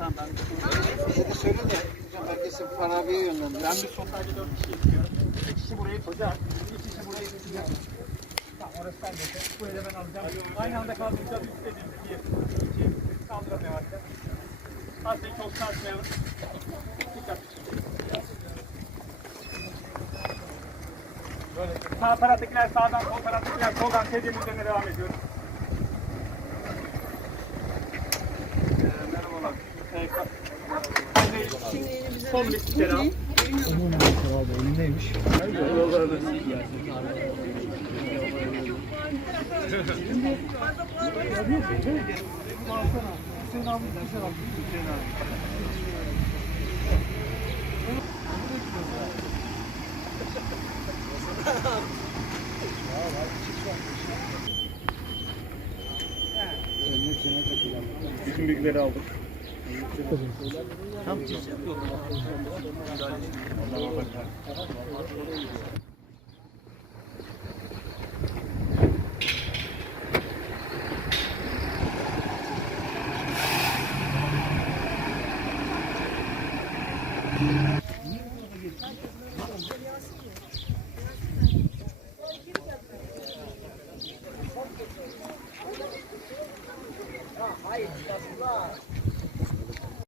Tamam ben Dedi söyle de hocam herkesi Farabi'ye yönlendir. Ben bir sokakta dört kişi istiyorum. Bir kişi burayı tutacak. Bir kişi burayı tutacak. Tamam orası sen de. Burayı da ben alacağım. Aynı anda kaldıracağız. İstediğim bir, iki, kaldıramıyor artık. Hastayı çok sarsmayalım. Dikkat. Böyle. Sağ taraftakiler sağdan, sol taraftakiler soldan üzerine devam ediyoruz. Son bir kere al. Bütün bilgileri aldık. Tam girecek yok. Hayır,